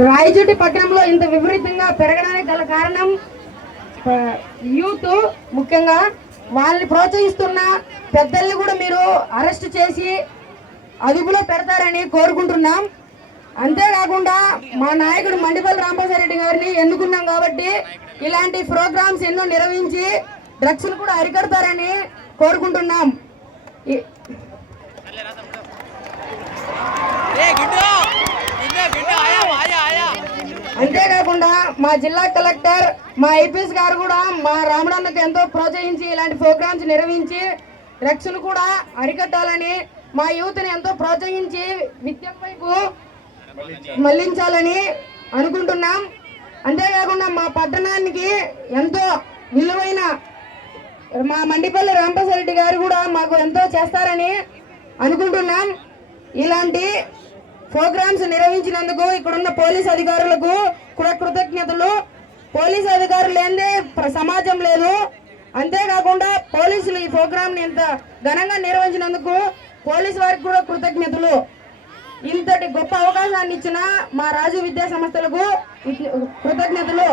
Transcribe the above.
రాయచోటి పట్టణంలో ఇంత విపరీతంగా పెరగడానికి గల కారణం యూత్ ముఖ్యంగా వాళ్ళని ప్రోత్సహిస్తున్న పెద్దల్ని కూడా మీరు అరెస్ట్ చేసి అదుపులో పెడతారని కోరుకుంటున్నాం. అంతేకాకుండా మా నాయకుడు మండిపల్లి రామప్రసాద్ గారిని ఎన్నుకున్నాం కాబట్టి ఇలాంటి ప్రోగ్రామ్స్ ఎన్నో నిర్వహించి డ్రగ్స్ను కూడా అరికడతారని కోరుకుంటున్నాం. అంతేకాకుండా మా జిల్లా కలెక్టర్ మా ఐపీఎస్ గారు కూడా మా రామడన్నకు ఎంతో ప్రోత్సహించి ఇలాంటి ప్రోగ్రామ్స్ నిర్వహించి డ్రగ్స్ను కూడా అరికట్టాలని మా యూత్ని ఎంతో ప్రోత్సహించి విద్య వైపు మళ్ళించాలని అనుకుంటున్నాం. అంతేకాకుండా మా పట్టణానికి ఎంతో విలువైన మా మండిపల్లి రామప్రసాద్ రెడ్డి గారు కూడా మాకు ఎంతో చేస్తారని అనుకుంటున్నాం. ఇలాంటి ప్రోగ్రామ్స్ నిర్వహించినందుకు ఇక్కడున్న పోలీస్ అధికారులకు కూడా కృతజ్ఞతలు. పోలీస్ అధికారులు లేనిదే ప్ర- సమాజం లేదు. అంతేకాకుండా పోలీసులు ఈ ప్రోగ్రామ్ ఇంత ఘనంగా నిర్వహించినందుకు పోలీస్ వారికి కూడా కృతజ్ఞతలు. ఇంతటి గొప్ప అవకాశాన్ని ఇచ్చిన మా రాజు విద్యా సంస్థలకు కృతజ్ఞతలు.